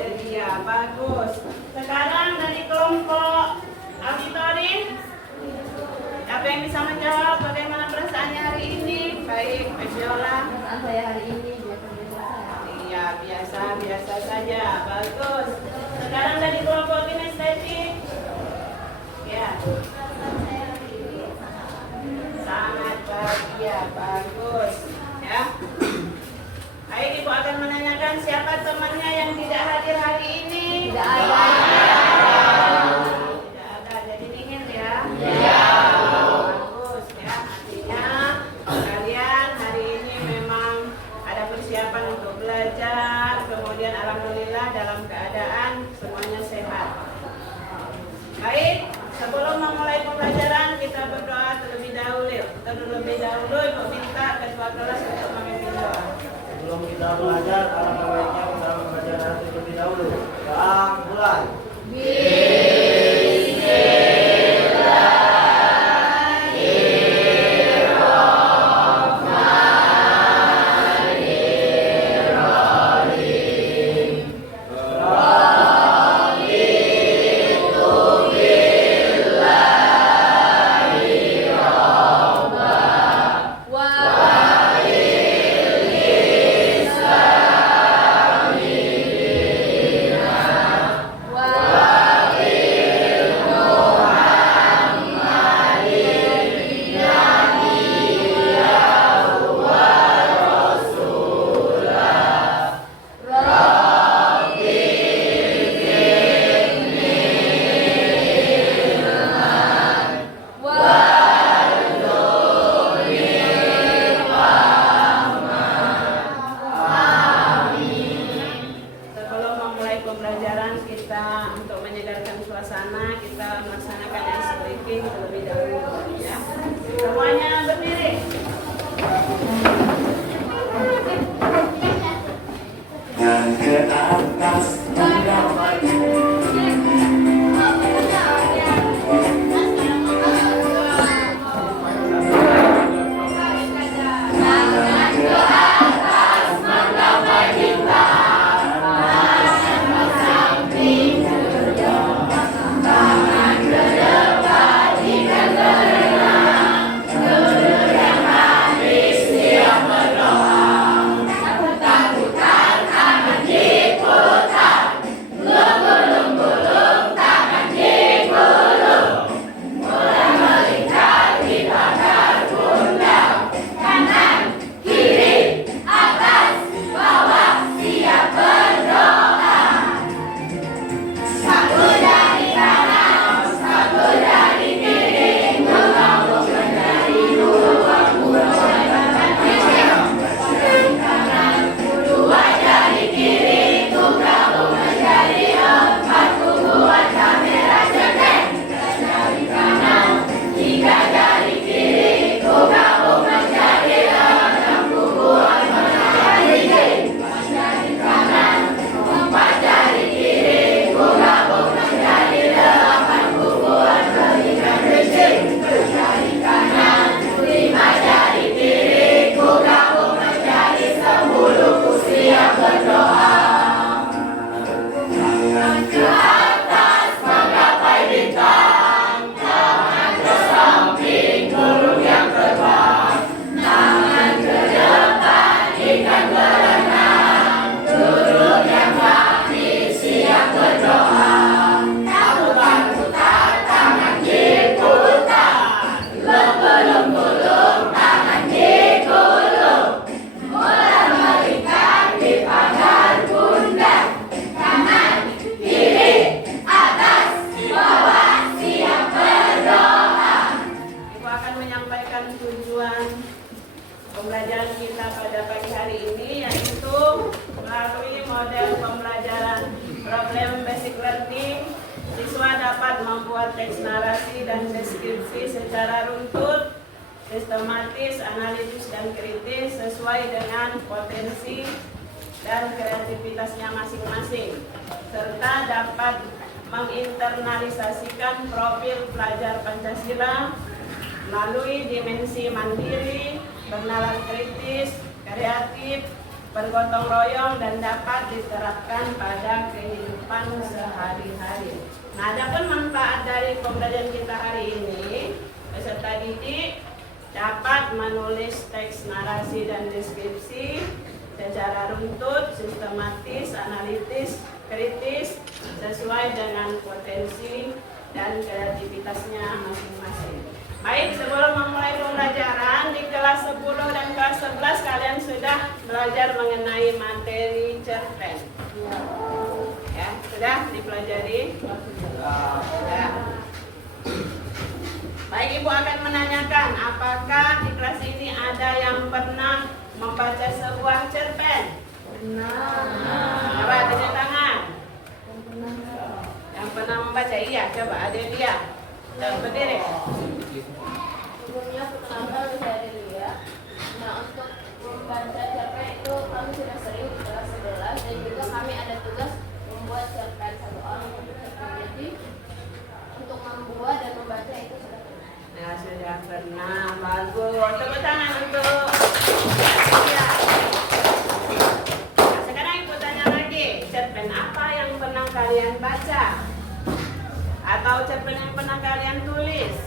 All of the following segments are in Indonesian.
Bersedia, bagus. Sekarang dari kelompok auditory, apa yang bisa menjawab? Bagaimana perasaannya hari ini? Baik, Viola. Perasaan saya hari ini biasa-biasa saja. Iya, biasa saja. Bagus. Sekarang dari kelompok kinestetik. Ya. Sangat bahagia, bagus. Ya. Baik, Ibu akan menanyakan siapa temannya yang tidak hadir hari ini. Tidak ada. Tidak ada, jadi dingin ya. Iya. Bagus ya. Artinya kalian hari ini memang ada persiapan untuk belajar. Kemudian alhamdulillah dalam keadaan semuanya sehat. Baik, sebelum memulai pembelajaran kita berdoa terlebih dahulu. Ibu minta ketua kelas untuk memimpin doa. Sebelum kita belajar, alangkah baiknya kita membaca terlebih dahulu. Bang, mulai. Sebelum memulai pembelajaran kita untuk menyegarkan suasana, kita melaksanakan ice breaking terlebih dahulu ya. Semuanya berdiri. Dan ke atas mendapat pembelajaran kita pada pagi hari ini, yaitu melalui model pembelajaran problem basic learning. Siswa dapat membuat teks narasi dan deskripsi secara runtut, sistematis, analitis, dan kritis sesuai dengan potensi dan kreativitasnya masing-masing, serta dapat menginternalisasikan profil pelajar Pancasila melalui dimensi mandiri, bernalar kritis, kreatif, bergotong royong dan dapat diterapkan pada kehidupan sehari-hari. Nah, adapun manfaat dari pembelajaran kita hari ini, peserta didik dapat menulis teks narasi dan deskripsi secara runtut, sistematis, analitis, kritis, sesuai dengan potensi dan kreativitasnya masing-masing. Baik, sebelum memulai pembelajaran di kelas 10 dan kelas 11 kalian sudah belajar mengenai materi cerpen. Ya, sudah dipelajari? Sudah. Baik, Ibu akan menanyakan apakah di kelas ini ada yang pernah membaca sebuah cerpen? Benar. Coba tunjuk tangan. Yang pernah membaca, iya, coba ada dia. Dan berdiri. Sebelumnya perkenalkan saya Delia. Nah, untuk membaca cerpen itu kami sudah sering di kelas 11 dan juga kami ada tugas membuat cerpen satu orang untuk cerpen. Jadi untuk membuat dan membaca itu sudah pernah. Nah, sudah pernah. Bagus. Tepuk tangan untuk ya. Nah, sekarang Ibu tanya lagi, cerpen apa yang pernah kalian baca? Atau cerpen yang pernah kalian tulis?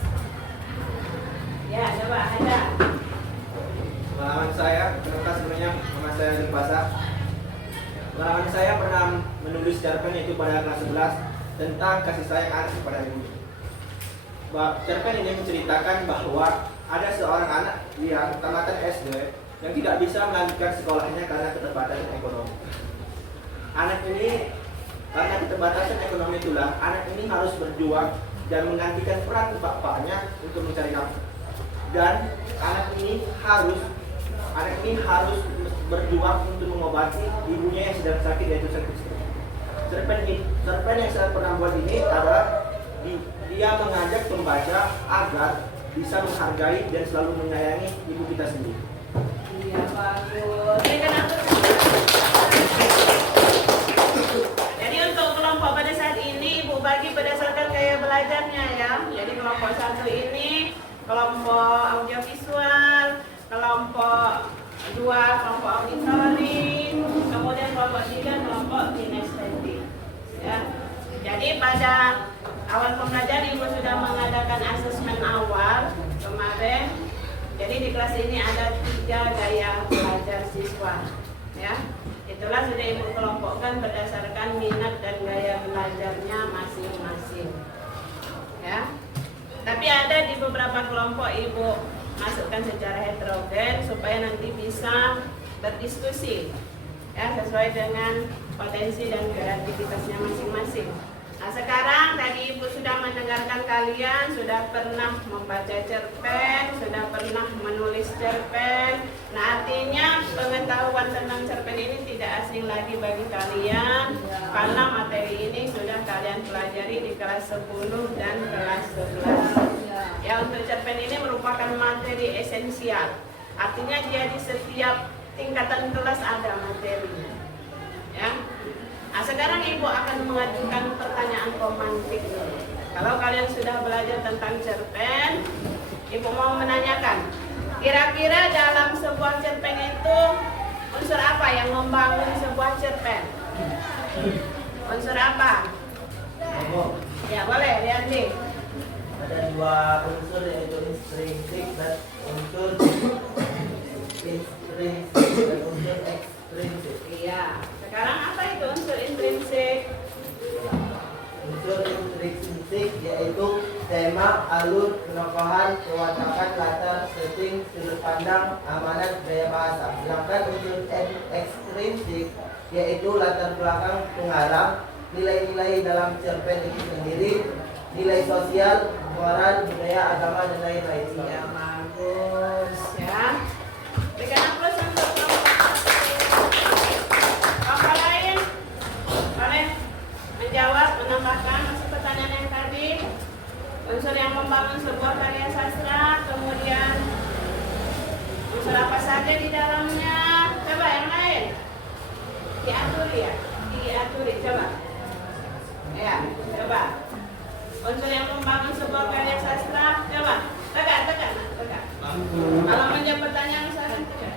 Ya, coba ada. Pengalaman saya, perkenalkan sebelumnya nama saya Limpasa. Pengalaman saya pernah menulis cerpen yaitu pada kelas 11 tentang kasih sayang anak kepada ibu. Cerpen ini menceritakan bahwa ada seorang anak yang tamatan SD yang tidak bisa melanjutkan sekolahnya karena keterbatasan ekonomi. Anak ini karena keterbatasan ekonomi itulah anak ini harus berjuang dan menggantikan peran bapaknya untuk mencari nafkah. Dan anak ini harus berjuang untuk mengobati ibunya yang sedang sakit yaitu sakit stroke. Cerpen yang saya pernah buat ini adalah dia mengajak pembaca agar bisa menghargai dan selalu menyayangi ibu kita sendiri. Iya, bagus. Jadi untuk kelompok pada saat ini Ibu bagi berdasarkan gaya belajarnya ya. Jadi kelompok 1 ini kelompok audiovisual, kelompok 2 kelompok auditori, kemudian kelompok 3 kelompok kinestetik. Ya. Jadi pada awal pembelajaran Ibu sudah mengadakan asesmen awal kemarin. Jadi di kelas ini ada 3 gaya belajar siswa. Ya. Itulah sudah Ibu kelompokkan berdasarkan minat dan gaya belajarnya masing-masing. Ya. Tapi ada di beberapa kelompok Ibu masukkan secara heterogen supaya nanti bisa berdiskusi ya sesuai dengan potensi dan kreativitasnya masing-masing. Nah, sekarang tadi Ibu sudah mendengarkan kalian sudah pernah membaca cerpen, sudah pernah menulis cerpen. Nah, artinya pengetahuan tentang cerpen ini tidak asing lagi bagi kalian karena materi ini sudah kalian pelajari di kelas 10 dan kelas 11. Ya, untuk cerpen ini merupakan materi esensial. Artinya dia di setiap tingkatan kelas ada materinya. Ya. Nah, sekarang Ibu akan mengajukan pertanyaan pemantik. Kalau kalian sudah belajar tentang cerpen, Ibu mau menanyakan, kira-kira dalam sebuah cerpen itu unsur apa yang membangun sebuah cerpen? Unsur apa? Ya, boleh lihat nih. Ada 2 unsur yaitu intrinsik dan unsur ekstrinsik. Iya. Sekarang apa itu unsur intrinsik? Unsur intrinsik yaitu tema, alur, penokohan, kewatakan, latar, setting, sudut pandang, amanat, gaya bahasa. Sedangkan unsur ekstrinsik yaitu latar belakang pengarang, nilai-nilai dalam cerpen itu sendiri, nilai sosial, moral, budaya, agama, dan lain-lain. Ya, bagus ya. Berikan aplaus untuk kelompok lain. Boleh menjawab, menambahkan masuk pertanyaan yang tadi. Unsur yang membangun sebuah karya sastra, kemudian unsur apa saja di dalamnya. Coba yang lain. Diaturi ya, diaturi coba. Ya, coba. Unsur yang membangun sebuah karya sastra, coba. Tegak. Kalau menjawab pertanyaan misalkan tegak.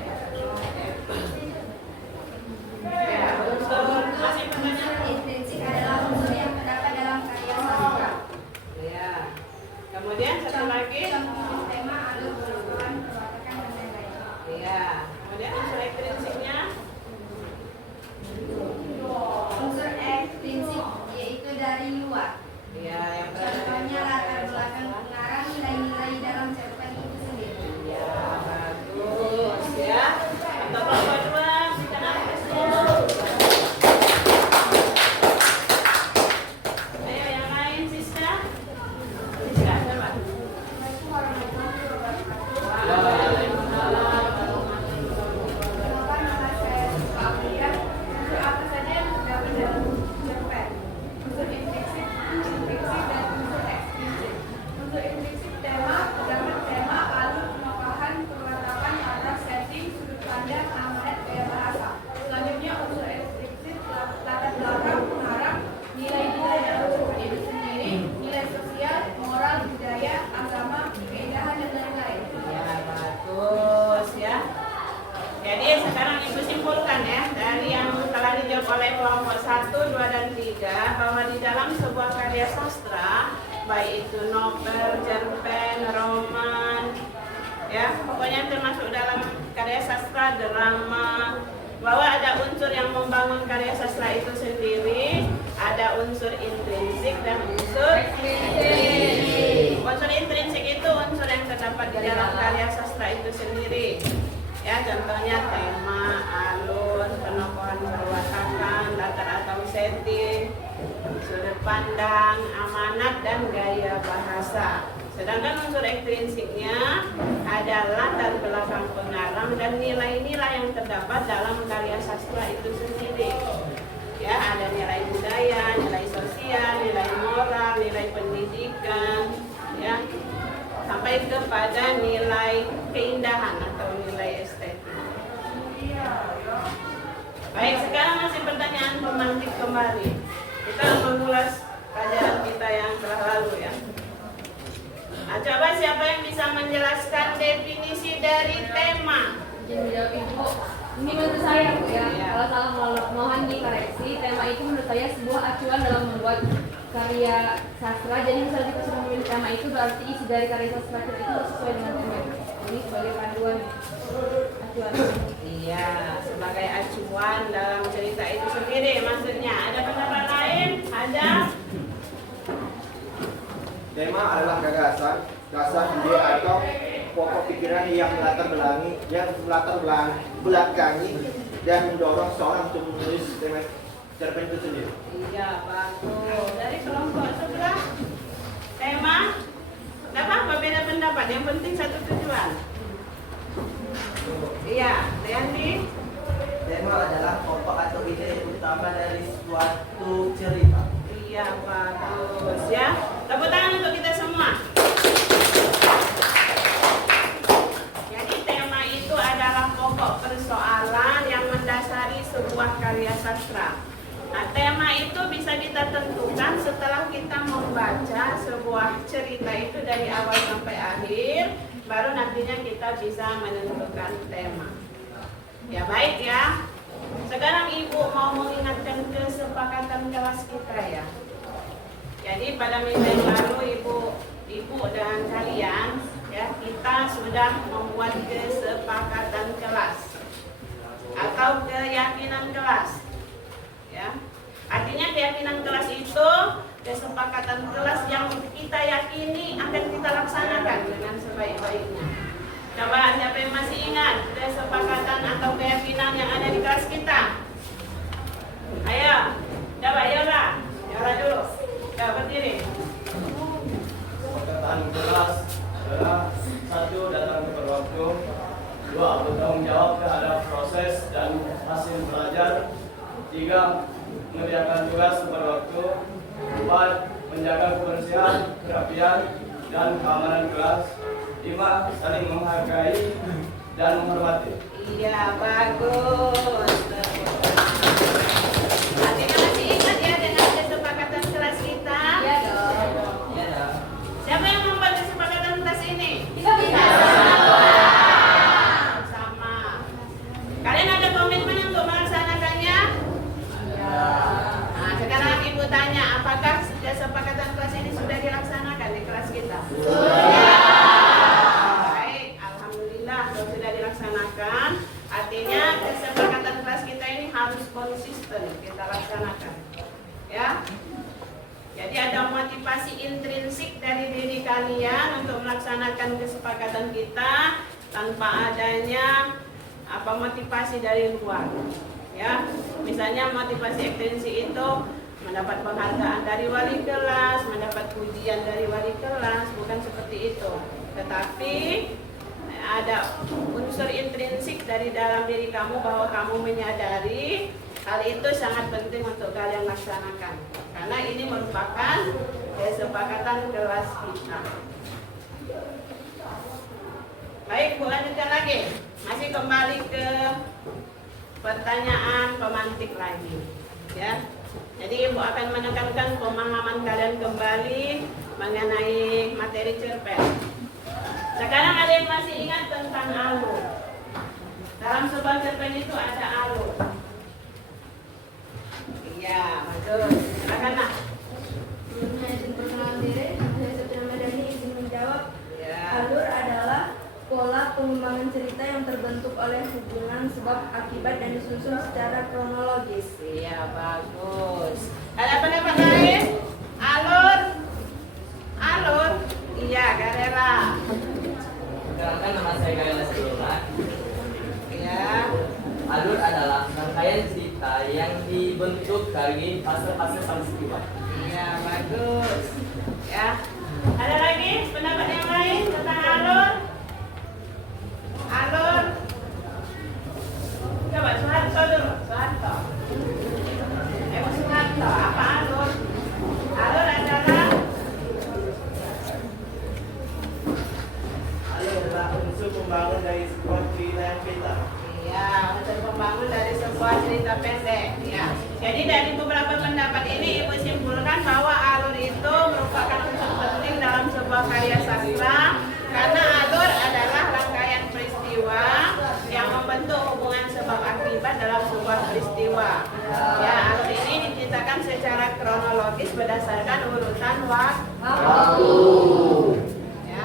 bahwa di dalam sebuah karya sastra, baik itu novel, cerpen, roman, ya pokoknya termasuk dalam karya sastra, drama, bahwa ada unsur yang membangun karya sastra itu sendiri, ada unsur intrinsik dan unsur ekstrinsik. Unsur intrinsik itu unsur yang terdapat di dalam karya sastra itu sendiri. Ya, contohnya tema, alur, penokohan perwatakan, latar atau setting, sudut pandang, amanat, dan gaya bahasa. Sedangkan unsur ekstrinsiknya adalah latar belakang pengarang dan nilai-nilai yang terdapat dalam karya sastra itu sendiri. Ya, ada nilai budaya, nilai sosial, nilai moral, nilai pendidikan, ya, sampai kepada nilai keindahan atau nilai estetik. Baik, sekarang masih pertanyaan pemantik kembali. Kita mengulas pelajaran kita yang telah lalu ya. Nah, coba siapa yang bisa menjelaskan definisi dari tema? Izin menjawab Ibu. Ini menurut saya Bu ya. Iya. Kalau salah mohon dikoreksi. Tema itu menurut saya sebuah acuan dalam membuat karya sastra. Jadi misalnya kita sudah memilih tema itu berarti isi dari karya sastra kita itu sesuai dengan tema itu. Ini sebagai panduan acuan. Iya, sebagai acuan dalam cerita itu sendiri maksudnya. Ada pendapat lain? Ada? Tema adalah gagasan, dasar ide atau pokok pikiran yang melatar belakangi dan mendorong seorang untuk menulis tema cerpen itu sendiri. Iya, bagus. Dari kelompok sebelah tema, tidak apa-apa beda pendapat. Yang penting satu tujuan. Iya, Riandi. Tema adalah pokok atau ide utama dari suatu cerita. Iya, bagus ya. Tepuk tangan untuk kita semua. Jadi tema itu adalah pokok persoalan yang mendasari sebuah karya sastra. Nah, tema itu bisa kita tentukan setelah kita membaca sebuah cerita itu dari awal sampai akhir, baru nantinya kita bisa menentukan tema. Ya, baik ya. Sekarang Ibu mau mengingatkan kesepakatan kelas kita ya. Jadi pada minggu yang lalu Ibu dan kalian ya, kita sudah membuat kesepakatan kelas atau keyakinan kelas. Ya. Artinya keyakinan kelas itu kesepakatan kelas yang kita yakini akan kita laksanakan dengan sebaik-baiknya. Coba siapa yang masih ingat kesepakatan atau keyakinan yang ada di kelas kita? Ayo, coba Yola dulu. Coba berdiri. Kesepakatan kelas adalah 1. Datang tepat waktu, 2. Bertanggung jawab terhadap proses dan hasil belajar, 3. Mengerjakan tugas tepat waktu, 4. Menjaga kebersihan, kerapian, dan keamanan kelas, 5. Saling menghargai dan menghormati. Iya, bagus. Artinya masih ingat ya dengan kesepakatan kelas kita? Iya dong. Siapa yang membuat kesepakatan kelas ini? Kita bisa. Sama. Kalian ada komitmen untuk melaksanakannya? Iya. Nah, sekarang Ibu tanya, apakah kesepakatan kelas ini sudah dilaksanakan di kelas kita? Baik, alhamdulillah kalau sudah dilaksanakan. Artinya kesepakatan kelas kita ini harus konsisten kita laksanakan. Ya. Jadi ada motivasi intrinsik dari diri kalian untuk melaksanakan kesepakatan kita tanpa adanya motivasi dari luar. Ya, misalnya motivasi ekstrinsik itu mendapat penghargaan dari wali kelas, mendapat pujian dari wali kelas, bukan seperti itu. Tetapi ada unsur intrinsik dari dalam diri kamu bahwa kamu menyadari hal itu sangat penting untuk kalian laksanakan. Karena ini merupakan kesepakatan kelas kita. Baik, Bu, lanjutkan lagi. Masih kembali ke pertanyaan pemantik lagi. Ya. Jadi Ibu akan menekankan pemahaman kalian kembali mengenai materi cerpen. Sekarang ada yang masih ingat tentang alur. Dalam sebuah cerpen itu ada alur. Iya, bagus. Silakan, Nak. oleh hubungan sebab akibat dan disusun secara kronologis. Iya, bagus. Ada pendapat lain? Alur? Alur? Iya, Garela. Perkenalkan, nama saya Gaela Silva. Iya. Alur adalah rangkaian cerita yang dibentuk dari fase-fase peristiwa. Iya, bagus. Ya. Ada lagi pendapat yang lain tentang alur? Alur? Coba Soeharto dulu, Soeharto. Soeharto, apa alur? Alur adalah adalah unsur pembangun dari sebuah cerita yang kita. iya, unsur pembangun dari sebuah cerita pendek. Ya. Jadi dari beberapa pendapat ini Ibu simpulkan bahwa alur itu merupakan unsur penting dalam sebuah karya sastra karena alur adalah rangkaian peristiwa yang membentuk hubungan sebab akibat dalam sebuah peristiwa. Ya, alur ini diceritakan secara kronologis berdasarkan urutan waktu. Ya.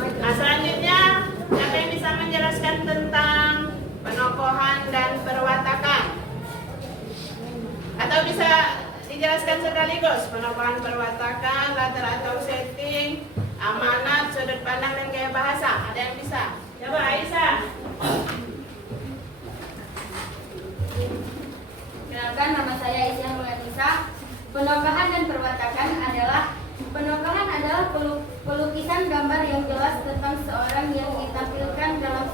Nah, selanjutnya siapa yang bisa menjelaskan tentang penokohan dan perwatakan? Atau bisa dijelaskan sekaligus penokohan, perwatakan, latar atau setting, amanat, sudut pandang dan gaya bahasa. Ada yang bisa? Coba Aisyah. Kenalkan, nama saya Aisyah Mulanisa. Penokohan dan perwatakan adalah pelukisan gambar yang jelas tentang seorang yang ditampilkan dalam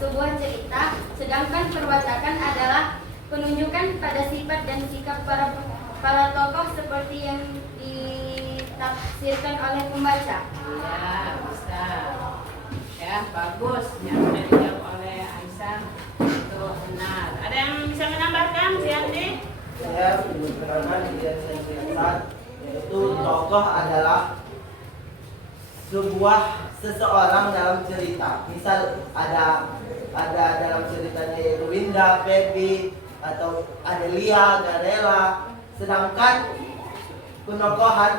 sebuah cerita, sedangkan perwatakan adalah penunjukan pada sifat dan sikap para tokoh seperti yang ditafsirkan oleh pembaca. Ya, bisa. Ya, bagus. Yang sudah dijawab oleh Aisyah itu benar. Ada yang bisa menambahkan, Siandi? Saya memperkenalkan diri saya singkat, yaitu tokoh adalah seseorang dalam cerita. Misal ada dalam ceritanya yaitu Winda, Pepi, atau Adelia, Garela. Sedangkan penokohan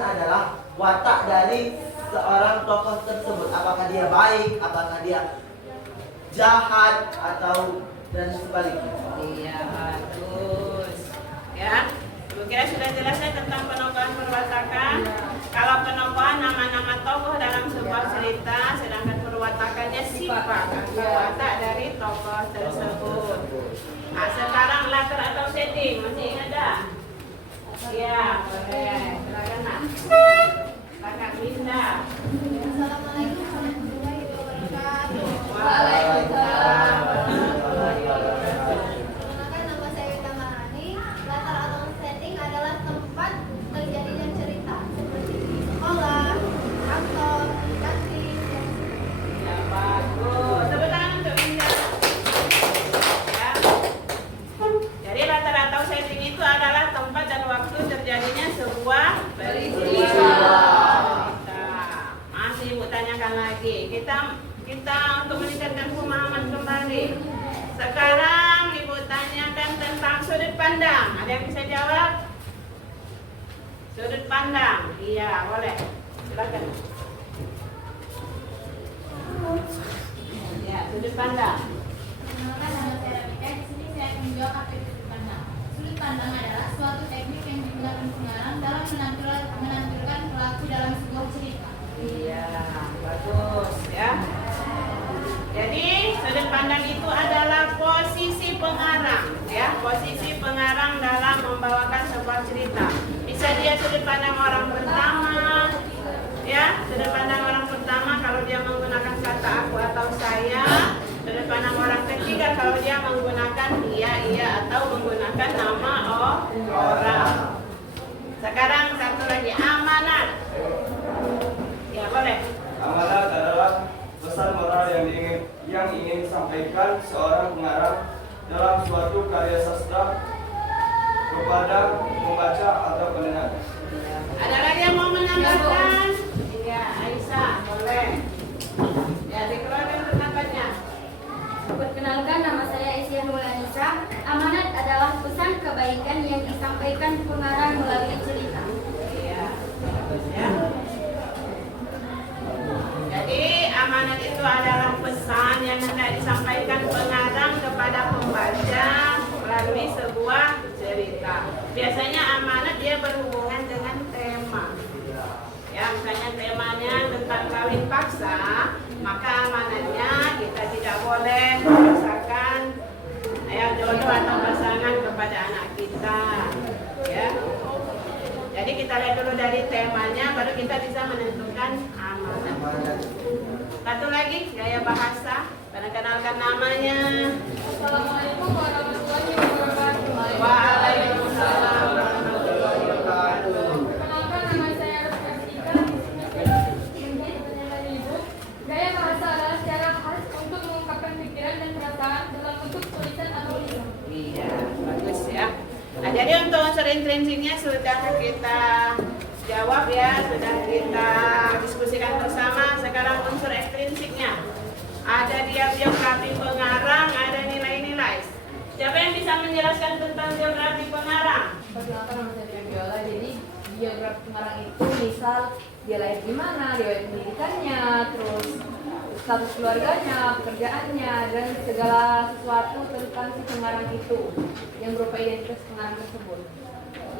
adalah watak dari seorang tokoh tersebut. Apakah dia baik, apakah dia jahat, atau dan sebaliknya. Iya, bagus. Ya, Ibu kira sudah jelasnya tentang penokohan perwatakan. Kalau penokohan nama-nama tokoh dalam sebuah cerita, sedangkan perwatakannya sifat atau watak dari tokoh tersebut. Nah, sekarang latar atau setting, masih ingat dah? Iya, boleh. Silakan Nak. Kakak Linda. Assalamualaikum warahmatullahi wabarakatuh. Waalaikumsalam warahmatullahi wabarakatuh. Perkenalkan, nama saya Wita Marani. Latar atau setting adalah tempat terjadinya cerita seperti di sekolah, kantor, kantin. Ya, bagus. Tepuk tangan untuk Linda. Ya. Jadi latar atau setting itu adalah tempat dan waktu terjadinya sebuah peristiwa. Masih Ibu tanyakan lagi. Kita untuk meningkatkan pemahaman kembali. Sekarang Ibu tanyakan tentang sudut pandang. Ada yang bisa jawab? Sudut pandang. Iya, boleh. Silakan. Ya, sudut pandang. Perkenalkan, nama saya Ramika. Di sini saya akan menjawab apa itu sudut pandang. Sudut pandang adalah suatu teknik yang digunakan pengarang dalam menampilkan pelaku dalam sebuah cerita. Iya, bagus ya. Jadi sudut pandang itu adalah posisi pengarang, ya, posisi pengarang dalam membawakan sebuah cerita. Bisa dia sudut pandang orang pertama, ya, sudut pandang orang pertama kalau dia menggunakan kata aku atau saya. Sudut pandang orang ketiga kalau dia menggunakan ia atau menggunakan nama orang. Sekarang satu lagi, amanat. Ya, boleh. Amanat adalah pesan moral yang ingin disampaikan seorang pengarang dalam suatu karya sastra kepada pembaca atau pendengar. Ada lagi yang mau menambahkan? Iya, Aisyah, boleh. Ya, dikeluarkan pendapatnya. Perkenalkan, nama saya Aisyah Mulanisa. Amanat adalah pesan kebaikan yang disampaikan pengarang melalui cerita. Iya, bagus ya. Jadi amanat amanat itu adalah pesan yang hendak disampaikan pengarang kepada pembaca melalui sebuah cerita. Biasanya amanat dia berhubungan dengan tema. Ya, misalnya temanya tentang kawin paksa, maka amanatnya kita tidak boleh memaksakan jodoh atau pasangan kepada anak kita. Ya. Jadi kita lihat dulu dari temanya, baru kita bisa menentukan amanat. Satu lagi, gaya bahasa. Kenalkan namanya. Assalamualaikum warahmatullahi wabarakatuh. Waalaikumsalam warahmatullahi wabarakatuh. Perkenalkan, nama saya Rafika. Di sini saya menjadi penyanyi ibu. Gaya bahasa adalah cara khas untuk mengungkapkan pikiran dan perasaan dalam bentuk tulisan atau lisan. Iya, bagus ya. Nah, jadi untuk unsur intrinsiknya sudah kita jawab ya, sudah kita diskusikan bersama. Sekarang unsur ekstrinsiknya. Ada dia biografi pengarang, ada nilai-nilai. Siapa yang bisa menjelaskan tentang biografi pengarang? Perkenalkan, nama saya Viola. Jadi biografi pengarang itu misal dia lahir di mana, riwayat pendidikannya, terus status keluarganya, pekerjaannya, dan segala sesuatu tentang si pengarang itu yang berupa identitas pengarang tersebut.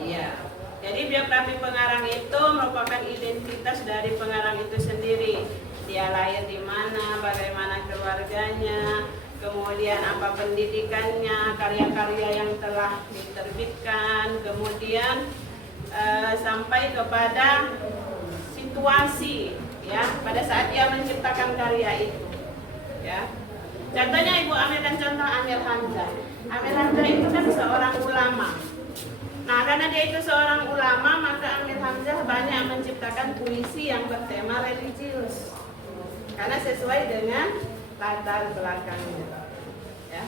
Iya. Jadi biografi pengarang itu merupakan identitas dari pengarang itu sendiri. Dia lahir di mana, bagaimana keluarganya, kemudian apa pendidikannya, karya-karya yang telah diterbitkan, kemudian sampai kepada situasi ya pada saat dia menciptakan karya itu. Ya. Contohnya Ibu ambil dan contoh Amir Hamzah. Amir Hamzah itu kan seorang ulama. Nah, karena dia itu seorang ulama, maka Amir Hamzah banyak menciptakan puisi yang bertema religius. Karena sesuai dengan latar belakangnya. Ya.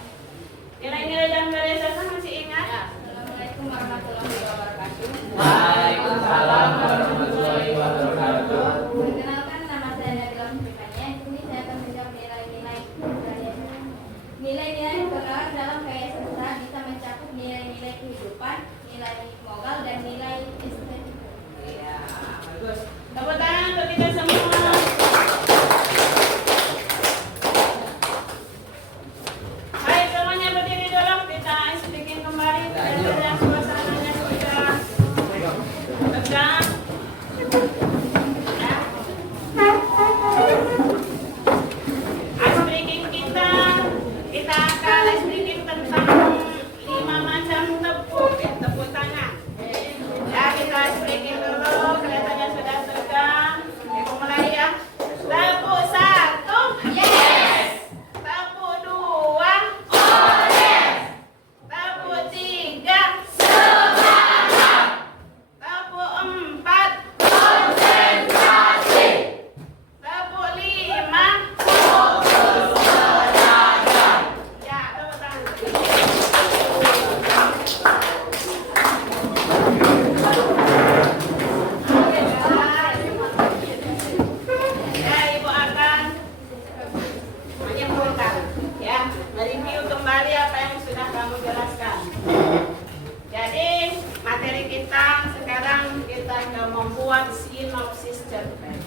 Nilai-nilai dan gaya bahasa masih ingat? Ya. Assalamualaikum warahmatullahi wabarakatuh. Waalaikumsalam warahmatullahi wabarakatuh. Perkenalkan, nama saya Nabila Fikania. Di sini saya akan menjawab nilai-nilai kepribadian. Nilai-nilai pengarang dalam gaya sastra bisa mencakup nilai-nilai kehidupan, nilai moral, dan nilai estetik. Iya, bagus. Tepuk tangan untuk kita semua. Baik, semuanya berdiri dulu. Kita speaking kembali. Dan suasananya sudah tegang. Speaking kita akan speaking tentang 5 macam tepuk, tepuk tangan. Ya, kita speaking dulu, kelihatannya sudah tegang. Ibu mulai ya. Tepuk 1. Yes. Tepuk 2. Oh yes. Tepuk 3. Semangat. Tepuk 4. Konsentrasi. Tepuk 5. Fokus belajar. Ya, tepuk tangan. Ya, Ibu akan menyimpulkan, ya, mereview kembali apa yang sudah kamu jelaskan. Jadi, materi kita sekarang kita akan membuat sinopsis cerpen.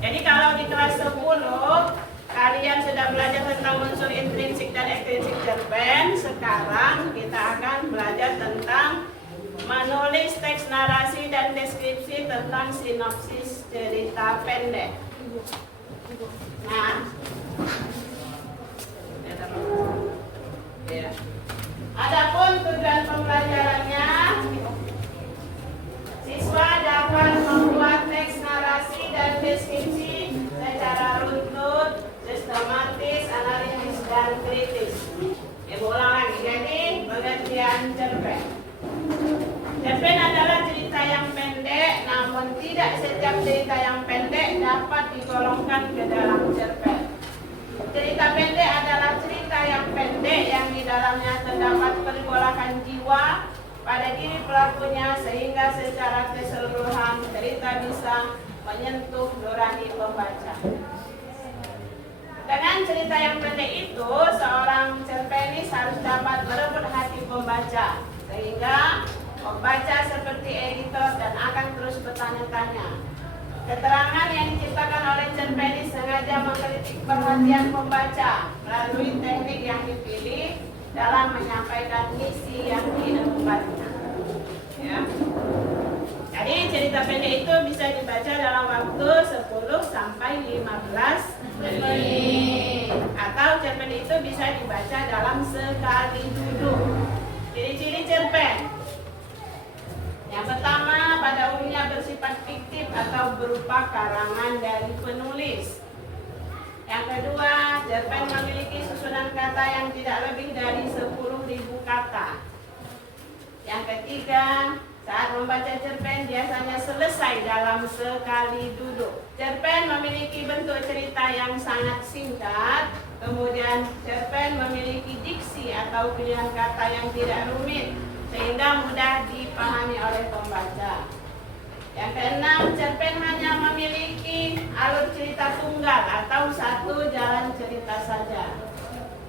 Jadi, kalau di kelas 10 kalian sudah belajar tentang unsur intrinsik dan ekstrinsik cerpen, sekarang kita akan belajar tentang menulis teks narasi dan deskripsi tentang sinopsis cerita pendek. Nah, ya. Adapun tujuan pembelajarannya, siswa dapat membuat teks narasi dan deskripsi secara runtut, sistematis, analitis, dan kritis. Ibu ulang lagi. Jadi pengertian cerpen. Cerpen adalah cerita yang pendek, namun tidak setiap cerita yang pendek dapat digolongkan ke dalam cerpen. Cerita pendek adalah cerita yang pendek yang di dalamnya terdapat pergolakan jiwa pada diri pelakunya sehingga secara keseluruhan cerita bisa menyentuh nurani pembaca. Dengan cerita yang pendek itu, seorang cerpenis harus dapat merebut hati pembaca sehingga membaca seperti editor dan akan terus bertanya-tanya, Keterangan yang diciptakan oleh cerpen sengaja mengkritik perhatian pembaca melalui teknik yang dipilih dalam menyampaikan misi yang diembatnya. Ya. Jadi cerita pendek itu bisa dibaca dalam waktu 10 sampai 15 menit. Atau cerpen itu bisa dibaca dalam sekali duduk. Ciri-ciri cerpen. Yang pertama, pada umumnya bersifat fiktif atau berupa karangan dari penulis. Yang kedua, cerpen memiliki susunan kata yang tidak lebih dari 10.000 kata. Yang ketiga, saat membaca cerpen biasanya selesai dalam sekali duduk. Cerpen memiliki bentuk cerita yang sangat singkat. Kemudian cerpen memiliki diksi atau pilihan kata yang tidak rumit sehingga mudah dipahami oleh pembaca. Yang keenam, cerpen hanya memiliki alur cerita tunggal atau satu jalan cerita saja.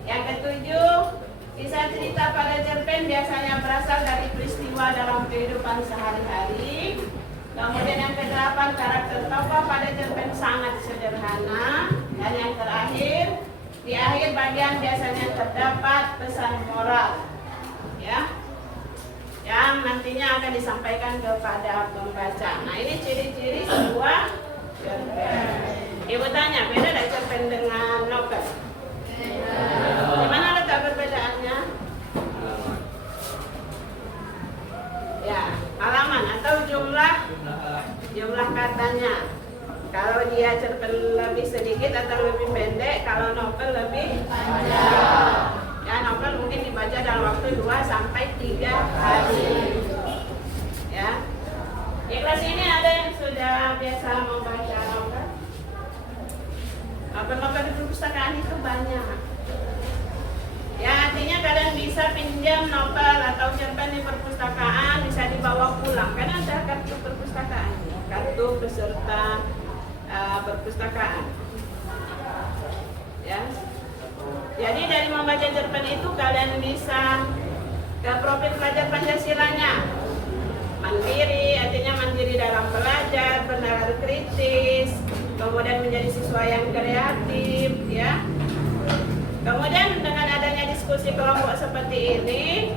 Yang ketujuh, kisah cerita pada cerpen biasanya berasal dari peristiwa dalam kehidupan sehari-hari. Kemudian yang kedelapan, karakter tokoh pada cerpen sangat sederhana. Dan yang terakhir, di akhir bagian biasanya terdapat pesan moral, ya, yang nantinya akan disampaikan kepada pembaca. Nah, ini ciri-ciri sebuah cerpen. Ibu tanya, beda tidak cerpen dengan novel? Di mana letak perbedaannya? Ya, halaman atau jumlah katanya. Kalau dia cerpen lebih sedikit atau lebih pendek, kalau novel lebih panjang. Ya, novel mungkin dibaca dalam waktu 2 sampai 3 hari. Ya. Di kelas ini ada yang sudah biasa membaca novel? Novel-novel di perpustakaan itu banyak. Ya, artinya kalian bisa pinjam novel atau cerpen di perpustakaan, bisa dibawa pulang. Karena ada kartu perpustakaan, kartu peserta perpustakaan. Ya. Jadi dari membaca cerpen itu kalian bisa ke profil pelajar Pancasilanya. Mandiri, artinya mandiri dalam belajar, bernalar kritis, kemudian menjadi siswa yang kreatif, ya. Kemudian dengan adanya diskusi kelompok seperti ini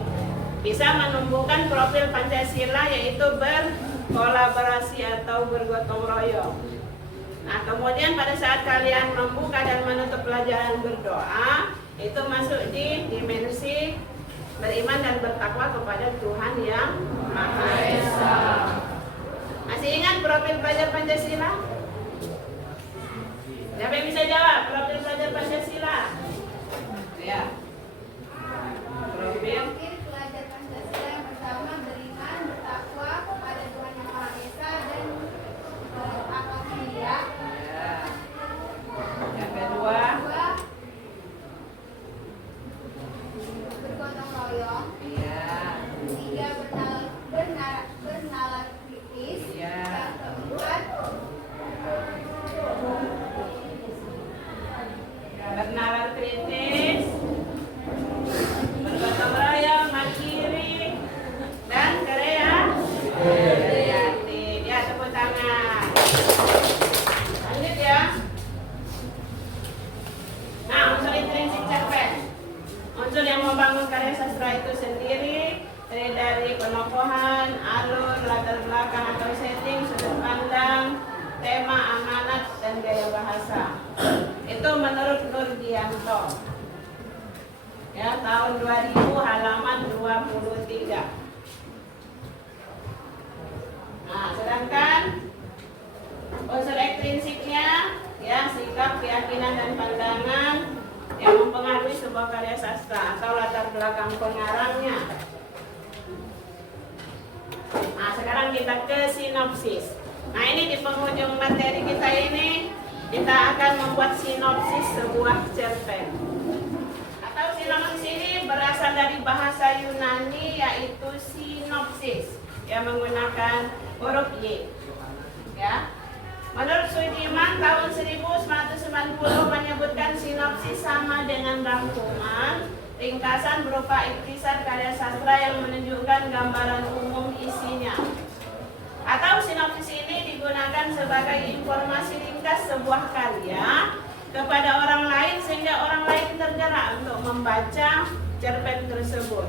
bisa menumbuhkan profil Pancasila, yaitu berkolaborasi atau bergotong royong. Nah, kemudian pada saat kalian membuka dan menutup pelajaran berdoa, itu masuk di dimensi beriman dan bertakwa kepada Tuhan yang Maha Esa. Masih ingat profil pelajar Pancasila? Siapa yang bisa jawab profil pelajar Pancasila? Ya. Profil pelajar Pancasila yang pertama beriman, bertakwa kepada Tuhan yang Maha Esa dan berakal mulia. Yang kedua, bergotong royong. iya. Tiga, bernalar kritis. Iya. Yang keempat, Bernalar kritis, bergotong royong, mandiri, dan kreatif. Ya, tepuk tangan. Lanjut ya. Nah, unsur intrinsik cerpen. Unsur yang membangun karya sastra itu sendiri dari penokohan, alur, latar belakang atau setting, sudut pandang, tema, amanat, dan gaya bahasa. Itu menurut Nurgianto. Ya, tahun 2000, halaman 23. Nah, sedangkan unsur ekstrinsiknya, ya, sikap, keyakinan, dan pandangan yang mempengaruhi sebuah karya sastra atau latar belakang pengarangnya. Nah, sekarang kita ke sinopsis. Nah, ini di penghujung materi kita ini, kita akan membuat sinopsis sebuah cerpen. Atau sinopsis ini berasal dari bahasa Yunani, yaitu sinopsis, yang menggunakan huruf Y. Ya. Menurut Sudirman tahun 1990 menyebutkan sinopsis sama dengan rangkuman, ringkasan berupa ikhtisar karya sastra yang menunjukkan gambaran umum isinya. Atau sinopsis ini digunakan sebagai membaca cerpen tersebut.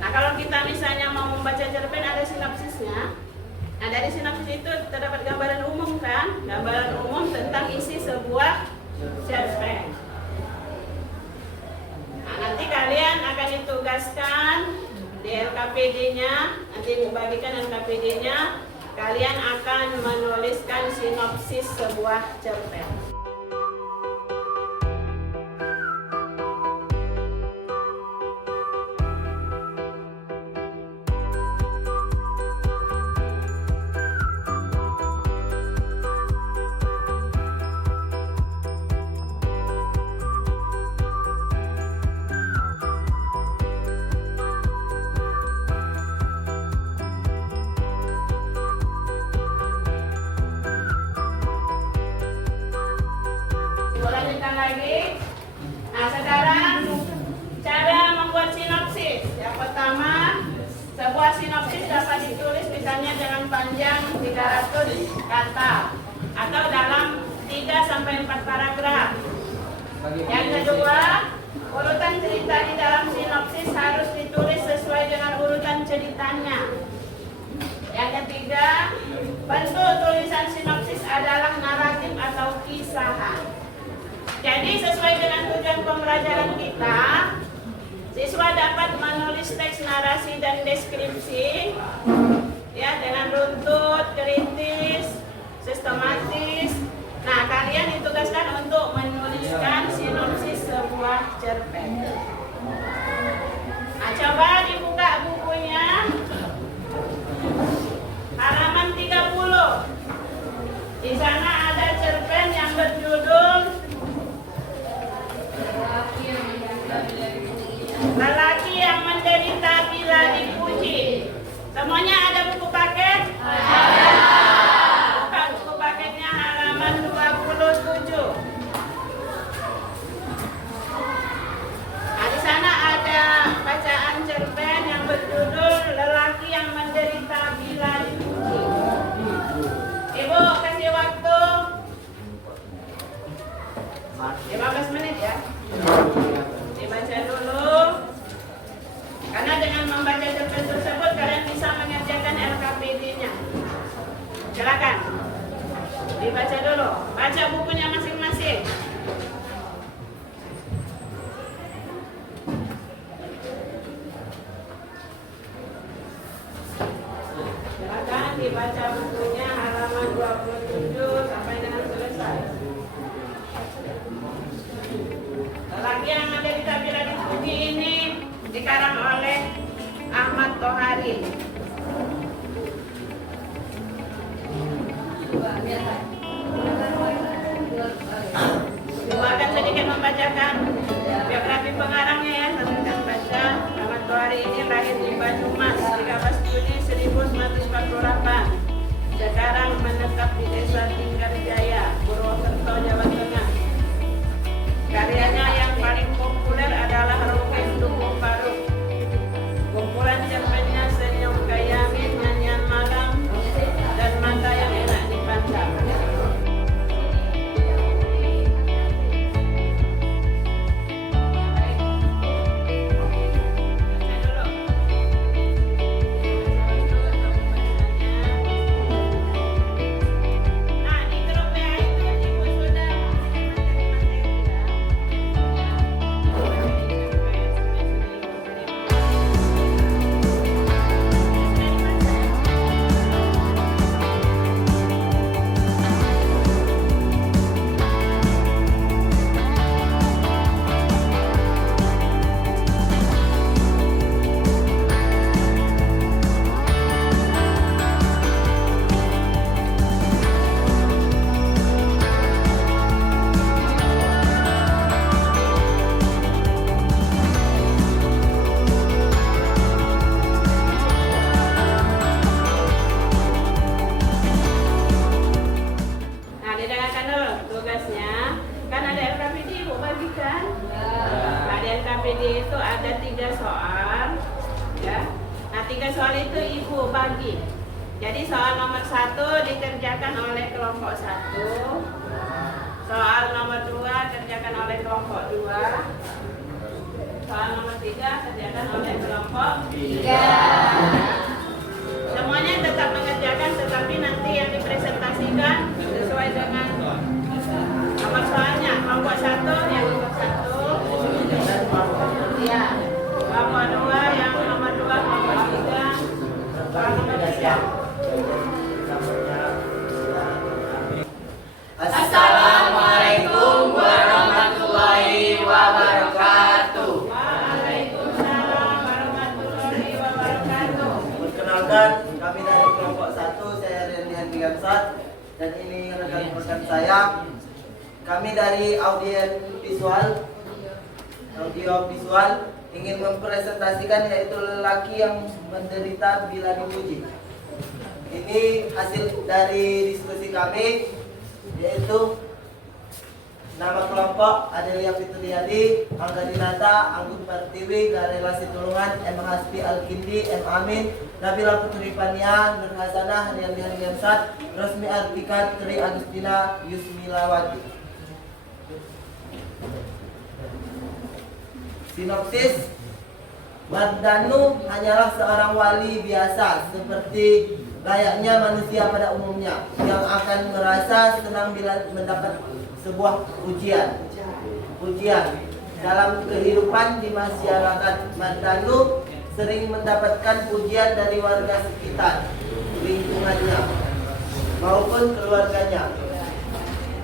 Nah, kalau kita misalnya mau membaca cerpen ada sinopsisnya. Nah, dari sinopsis itu terdapat gambaran umum kan? Gambaran umum tentang isi sebuah cerpen. Nah, nanti kalian akan ditugaskan di LKPD-nya, nanti Ibu bagikan LKPD-nya, kalian akan menuliskan sinopsis sebuah cerpen. Lanjutkan lagi. Nah, sekarang cara membuat sinopsis. Yang pertama, sebuah sinopsis dapat ditulis misalnya dengan panjang 300 kata atau dalam 3 sampai 4 paragraf. Yang kedua, urutan cerita di dalam sinopsis harus ditulis sesuai dengan urutan ceritanya. Yang ketiga, bentuk tulisan sinopsis adalah naratif atau kisahan. Jadi sesuai dengan tujuan pembelajaran kita, siswa dapat menulis teks narasi dan deskripsi ya dengan runtut, kritis, sistematis. Nah, kalian ditugaskan untuk menuliskan sinopsis sebuah cerpen. Nah, coba dibuka bukunya halaman 30. Di sana ada cerpen yang berjudul Lelaki yang menderita bila dipuji. Semuanya ada buku paket? Ada. Buka buku paketnya halaman 27. Nah, di sana ada bacaan cerpen yang berjudul Lelaki yang menderita bila dipuji. Ibu kasih waktu 15 menit ya. Dibaca dulu. Karena dengan membaca cerpen tersebut kalian bisa mengerjakan LKPD-nya. Silakan. Dibaca dulu. Baca bukunya masing-masing. Silakan dibaca bukunya halaman 27 sampai dengan selesai. Lelaki yang menderita bila dipuji ini dikarang oleh Ahmad Tohari. Ibu akan sedikit membacakan biografi pengarangnya ya, silahkan baca. Ahmad Tohari ini lahir di Banyumas 13 Juni 1948. Sekarang menetap di Desa Tinggarjaya, Purwokerto, Jawa Tengah. Karyanya yang paling populer adalah Rukin Dukuh Paruk. Kumpulan cerpennya Senyum Kayamin, Nyanyian Malam, dan Mata yang Enak Dipandang. Nah, di grup WA itu Ibu sudah LKPD itu ada 3 soal, ya. Nah, 3 soal itu Ibu bagi. Jadi soal nomor 1 dikerjakan oleh kelompok 1, soal nomor 2 kerjakan oleh kelompok 2, Soal nomor 3 kerjakan oleh kelompok 3. Semuanya tetap mengerjakan, tetapi nanti yang dipresentasikan sesuai dengan nomor soalnya. Kelompok 1 yang nomor 1, ya. Kelompok 2 yang nomor 2, kelompok 3, soal nomor 3. Assalamualaikum warahmatullahi wabarakatuh. Waalaikumsalam warahmatullahi wabarakatuh. Perkenalkan, kami dari kelompok 1, saya Randy Henry Gansat, dan ini rekan-rekan saya. Kami dari audio visual ingin mempresentasikan yaitu lelaki yang menderita bila dipuji. Ini hasil dari diskusi kami, yaitu nama kelompok Adelia Fitriadi, Angga Dinata, Anggun Pertiwi, Garela Situlungan, M. Hasbi Al-Kindi, M. Amin, Nabila Putri Pania, Nur Hasanah, Rian Gansat, Rosmi Artika, Tri Agustina, Yusmilawati. Sinopsis: Mardanu hanyalah seorang wali biasa seperti layaknya manusia pada umumnya yang akan merasa senang bila mendapat sebuah pujian. Dalam kehidupan di masyarakat, Mardanu sering mendapatkan pujian dari warga sekitar, lingkungannya, maupun keluarganya.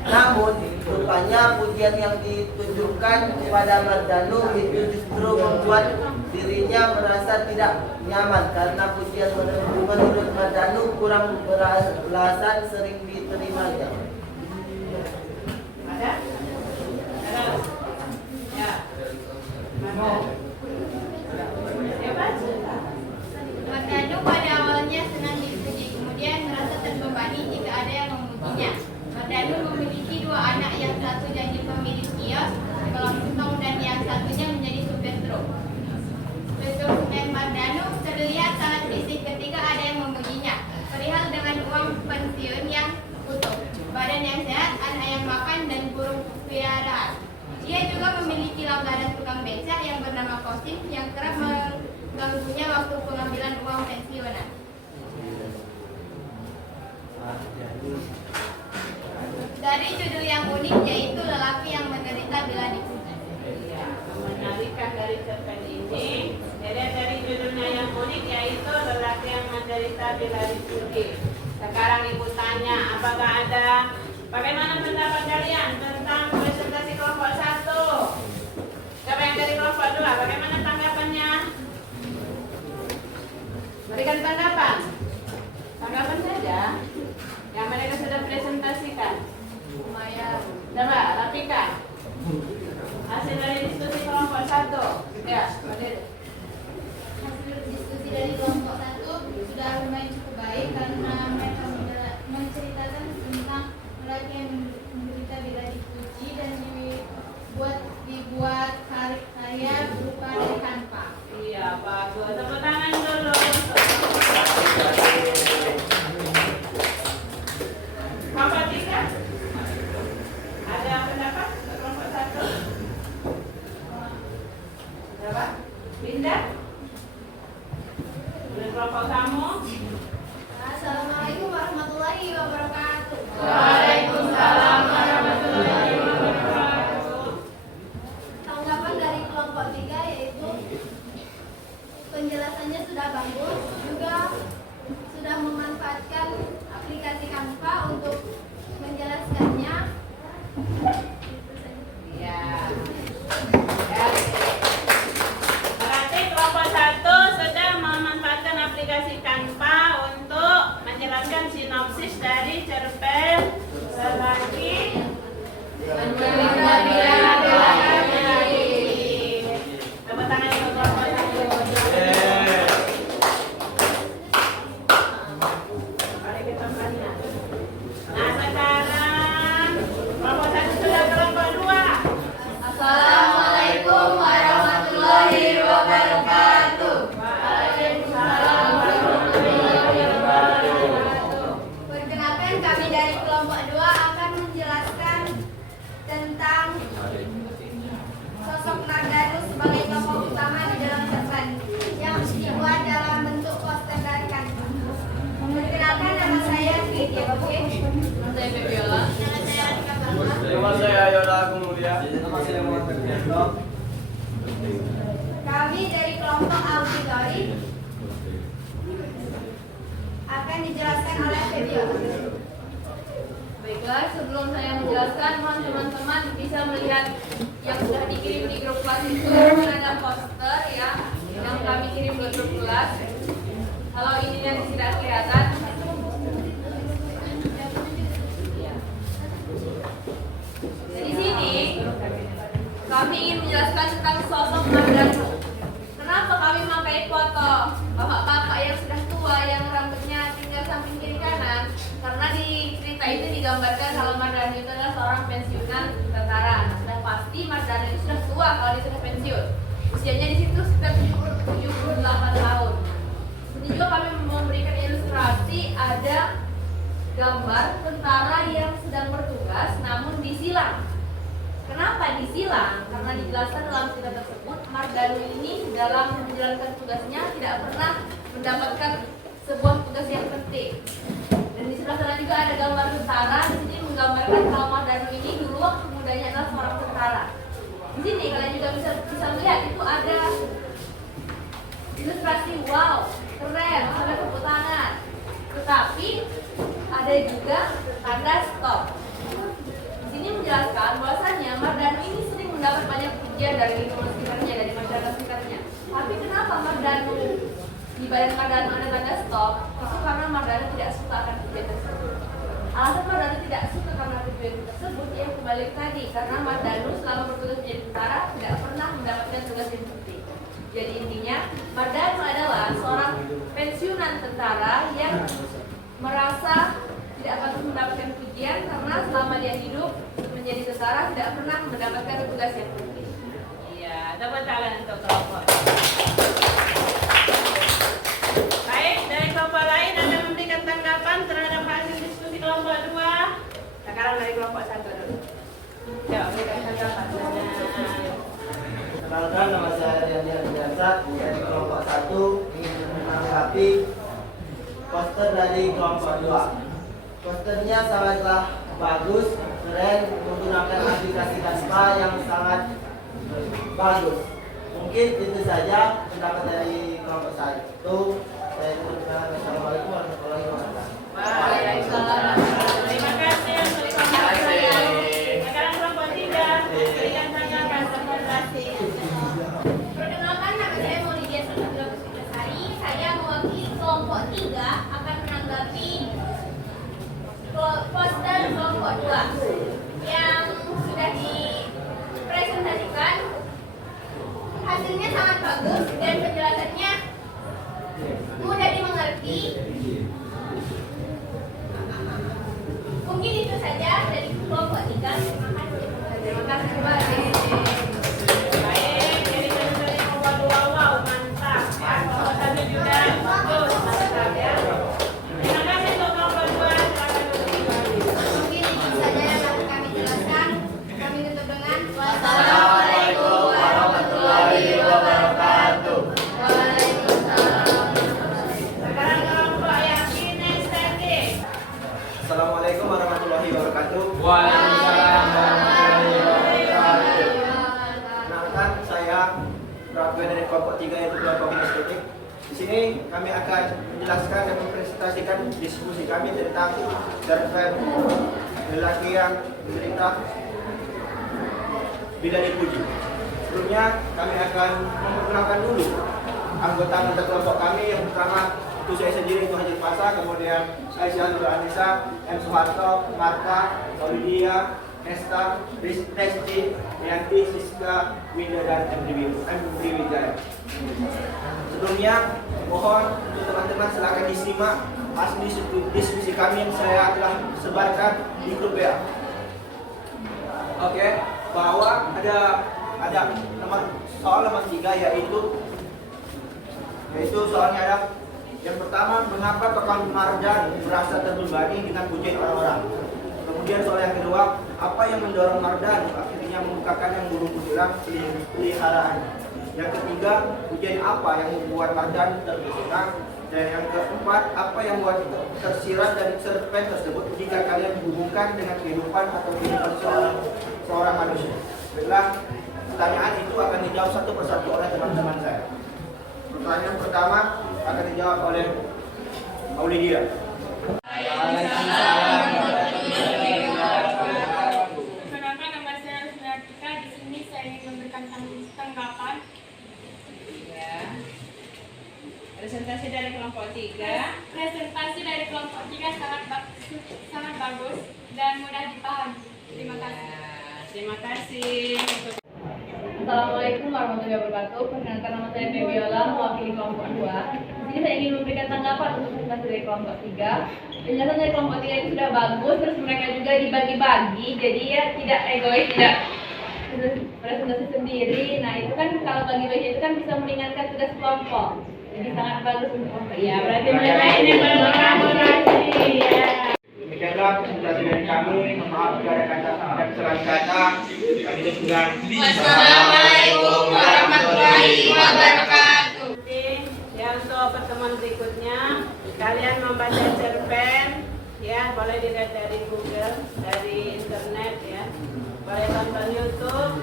Namun, rupanya pujian yang ditujukan kepada Mardanu itu justru membuat dirinya merasa tidak nyaman karena pujian menurut Mardanu kurang beralasan sering diterimanya. Ada? Ya. Mardanu pada awalnya senang dipuji, kemudian merasa terbebani jika ada yang memujinya. Mardanu memiliki 2 anak, yang satu jadi pemilik kios kelontong dan yang satunya menjadi supir truk. Dan Mardanu terlihat sangat risih ketika ada yang memujinya perihal dengan uang pensiun yang utuh, badan yang sehat, anak yang makan, dan burung peliharaan. Ia juga memiliki langganan tukang beca yang bernama Kosim yang kerap mengganggunya waktu pengambilan uang pensiunan. Dari judul yang unik, yaitu lelaki yang menderita bila dipuji. Menarikkan dari cerpen ini, dari judulnya yang unik yaitu lelaki yang menderita bila dipuji. Sekarang ibu tanya, apakah ada bagaimana pendapat kalian tentang presentasi kelompok 1? Siapa yang dari kelompok 2? Bagaimana tanggapannya? Berikan tanggapan. Tanggapan saja yang mereka sudah presentasikan. Lumayan. Coba, rapikan hasil dari diskusi kelompok 1. Ya, Hasil diskusi dari kelompok 1 sudah lumayan cukup baik karena mereka menceritakan tentang lelaki yang menderita bila dipuji dan dibuat karya berupa dari tanpa. iya, bagus. Tepuk tangan dulu. Kelompok 3? Ada pendapat ke kelompok 1? Coba, Linda? Dari kelompok kamu? Assalamualaikum warahmatullahi wabarakatuh. Waalaikumsalam warahmatullahi wabarakatuh. Tanggapan dari kelompok 3 yaitu penjelasannya sudah bagus, juga sudah memanfaatkan aplikasi Canva untuk menjelaskannya. Ya. Berarti kelompok 1 sudah memanfaatkan aplikasi Canva untuk menjelaskan sinopsis dari cerpen Lydia Babe. Saya Febiola. Nama saya Yola Mulia. Nama saya Muhammad Firdaus. Kami dari kelompok auditori akan dijelaskan oleh Febiola. Baiklah, sebelum saya menjelaskan, mohon teman-teman bisa melihat yang sudah dikirim di grup kelas itu. Ada poster ya, yang kami kirim ke grup kelas. Kalau ini yang tidak kelihatan, di sini kami ingin menjelaskan tentang sosok Mardanu. Kenapa kami memakai foto bapak-bapak yang sudah tua yang rambutnya tinggal samping kiri kanan? Karena di cerita itu digambarkan kalau Mardanu itu adalah seorang pensiunan tentara. Nah, sudah pasti Mardanu itu sudah tua kalau dia sudah pensiun. Usianya di situ sekitar 78 tahun. Ini juga kami memberikan ilustrasi, ada gambar tentara yang sedang bertugas namun disilang. Kenapa disilang? Karena dijelaskan dalam cerita tersebut, Mardanu ini dalam menjalankan tugasnya tidak pernah mendapatkan sebuah tugas yang penting. Dan di sebelah sana juga ada gambar tentara. Di sini menggambarkan kalau Mardanu ini dulu waktu mudanya adalah seorang tentara. Di sini kalian juga bisa melihat itu ada ilustrasi wow, keren, sampai tepuk tangan. Tetapi ada juga tanda stop. Di sini menjelaskan bahwasanya Mardanu ini sering mendapat banyak pujian dari lingkungan sekitarnya, dari masyarakat sekitarnya. Tapi kenapa Mardanu di badan Mardanu ada tanda stop? Itu karena Mardanu tidak suka akan pujian tersebut. Alasan Mardanu tidak suka karena pujian tersebut yang kembali tadi, karena Mardanu selama bertugas menjadi tentara tidak pernah mendapatkan tugas yang penting. Jadi intinya Mardanu adalah seorang pensiunan tentara yang merasa tidak patut mendapatkan pujian karena selama dia hidup menjadi tentara tidak pernah mendapatkan tugas yang penting. Iya, tepuk tangan untuk kelompok. Baik, dari kelompok lain ada memberikan tanggapan terhadap hasil diskusi kelompok 2. Sekarang dari kelompok 1 dulu. Ya, berikan tanggapan. Perkenalkan, nama saya Rian Biasa dari kelompok 1 ingin menanggapi poster dari kelompok 2. Posternya sangatlah bagus, keren, menggunakan aplikasi Canva yang sangat bagus. Mungkin itu saja pendapat dari kelompok 1. Saya tutup. Assalamualaikum warahmatullahi wabarakatuh. Waalaikumsalam. Terima kasih yang beri tanggapan. Sekarang kelompok 3 berikan tanggapan. Terima kasih. Perkenalkan, nama saya Lydia Babe. Saya mewakili kelompok 3 akan menanggapi poster kelompok 2 yang sudah dipresentasikan. Hasilnya sangat bagus dan penjelasannya mudah dimengerti. Mungkin itu saja dari kelompok 3. Terima kasih. Terima kasih banyak. Baik, jadi dari kelompok 2, wow, mantap. Ya, kelompok 1 juga bagus, mantap ya. Terima kasih untuk kelompok 2. Silakan duduk kembali. Mungkin itu saja yang dapat kami jelaskan. Kami tutup dengan Wassalamualaikum warahmatullahi wabarakatuh. Sekarang kelompok yang kinestetik. Assalamualaikum warahmatullahi wabarakatuh. Waalaikumsalam warahmatullahi wabarakatuh. Perkenalkan, saya perwakilan dari kelompok 3 yaitu kelompok kinestetik. Di sini kami akan menjelaskan dan mempresentasikan diskusi kami tentang cerpen lelaki yang menderita bila dipuji. Sebelumnya kami akan memperkenalkan dulu anggota kelompok kami. Yang pertama itu saya sendiri, itu Haji Pasa, kemudian Aisyah Nur Anissa, M. Soeharto, Marta, Aulia, Nesta, Resti, Yanti, Siska, Winda, dan M. Wijaya. Sebelumnya, mohon untuk teman-teman silakan disimak hasil diskusi kami yang saya telah sebarkan di grup WA. Oke, bahwa ada soal nomor 3 yaitu soalnya ada yang pertama, mengapa tokoh Mardanu merasa terbebani dengan pujian orang-orang. Kemudian soal yang kedua, apa yang mendorong Mardanu akhirnya membukakan yang burung kutilang peliharaan. Yang ketiga, pujian apa yang membuat Mardanu terpesona. Dan yang keempat, apa yang buat tersirat dari cerpen tersebut jika kalian hubungkan dengan kehidupan atau kehidupan seorang manusia? Baiklah, pertanyaan itu akan dijawab satu persatu oleh teman-teman saya. Pertanyaan pertama akan dijawab oleh Aulidia. Perkenalkan, nama saya Rusnatika. Di sini saya ingin memberikan tanggapan. Ya. Presentasi dari kelompok 3. Presentasi dari kelompok 3 sangat bagus dan mudah dipahami. Terima kasih. Terima kasih. Assalamualaikum warahmatullahi wabarakatuh. Perkenalkan, nama saya Febiola, mewakili kelompok 2. Di sini saya ingin memberikan tanggapan untuk presentasi dari kelompok 3. Penjelasan dari kelompok 3 itu sudah bagus, terus mereka juga dibagi-bagi, jadi ya tidak egois, tidak presentasi sendiri. Nah itu kan kalau bagi-bagi itu kan bisa meringankan tugas kelompok. Jadi sangat bagus untuk kelompok. Ya, berarti mereka ini berkolaborasi. Ya. Demikianlah presentasi dari kami. Maaf jika ada kesalahan kata. Kami dengan Wassalamualaikum warahmatullahi wabarakatuh. Ya, untuk pertemuan berikutnya kalian membaca cerpen, ya boleh dilihat dari Google, dari internet, ya boleh tonton YouTube.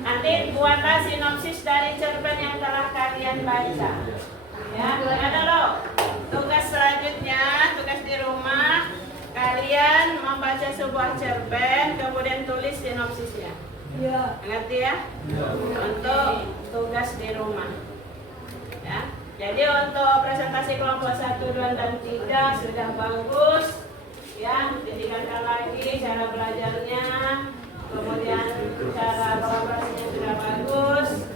Nanti buatlah sinopsis dari cerpen yang telah kalian baca. Ya, ada loh. Tugas selanjutnya, tugas di rumah, kalian membaca sebuah cerpen, kemudian tulis sinopsisnya. Iya. Ngerti ya? Untuk tugas di rumah. Ya. Jadi untuk presentasi kelompok 1, 2, dan 3 sudah bagus. Ya, ditingkatkan lagi cara belajarnya, kemudian cara kolaborasinya sudah bagus.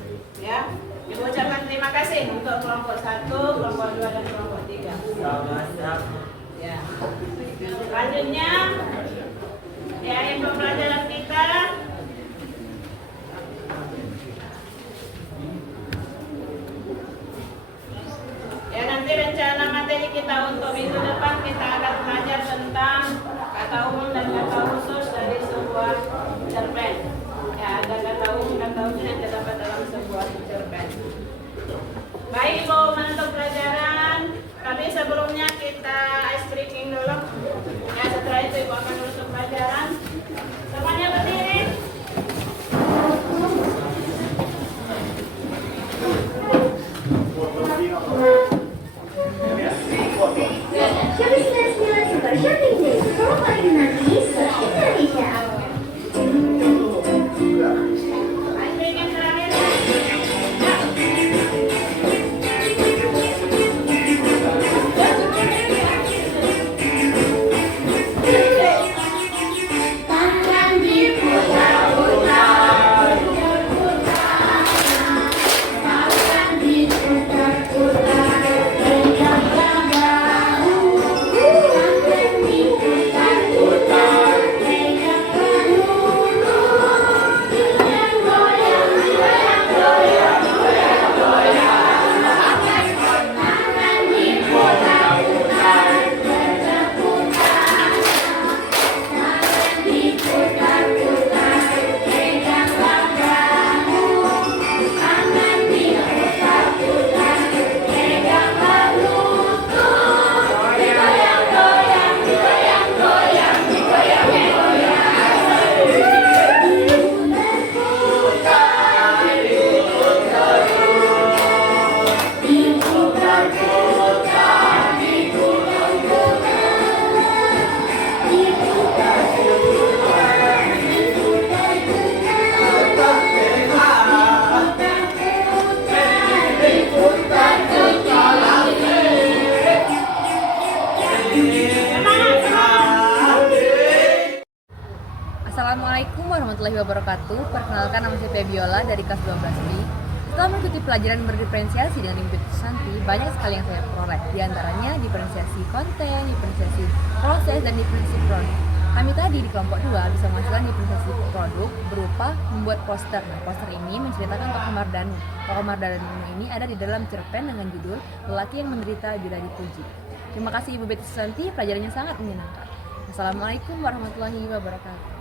Ya. Ibu ucapkan terima kasih untuk kelompok 1, kelompok 2, dan kelompok 3. Ya. Selanjutnya, ya pembelajaran kita. Ya, nanti rencana materi kita untuk minggu depan kita akan belajar tentang kata umum dan kata khusus dari sebuah cerpen. Ya, ada kata umum, kata khusus yang terdapat dalam sebuah cerpen. Baik Ibu, menutup pelajaran. Tapi sebelumnya kita ice breaking dulu. Ya, setelah itu Ibu akan menutup pelajaran. Semuanya berdiri. Shopee 99 Super Shopping Day, promo paling dinanti se-Indonesia. Ice breaking terakhir. Tangan diputar-putar, tangan diputar-putar, tegakkan bahu. Tangan diputar-putar, tegakkan lutut. Goyang, goyang, goyang, goyang, goyang. Tangan diputar-putar, berputar. Tangan diputar-putar, tegakkan bahu. Tangan diputar-putar, tegakkan lutut. Goyang, goyang, goyang, goyang, goyang, goyang. Diputar-putar, Assalamualaikum warahmatullahi wabarakatuh. Perkenalkan, nama saya Febiola dari kelas 12B. Setelah mengikuti pelajaran berdiferensiasi dengan Ibu Santi, banyak sekali yang saya peroleh. Di antaranya diferensiasi konten, diferensiasi proses, dan diferensiasi produk. Kami tadi di kelompok 2 bisa menghasilkan diferensiasi produk berupa membuat poster. Nah, poster ini menceritakan tokoh Mardanu. Tokoh Mardanu ini ada di dalam cerpen dengan judul Lelaki yang Menderita Bila Dipuji. Terima kasih Ibu Santi, pelajarannya sangat menyenangkan. Assalamualaikum warahmatullahi wabarakatuh.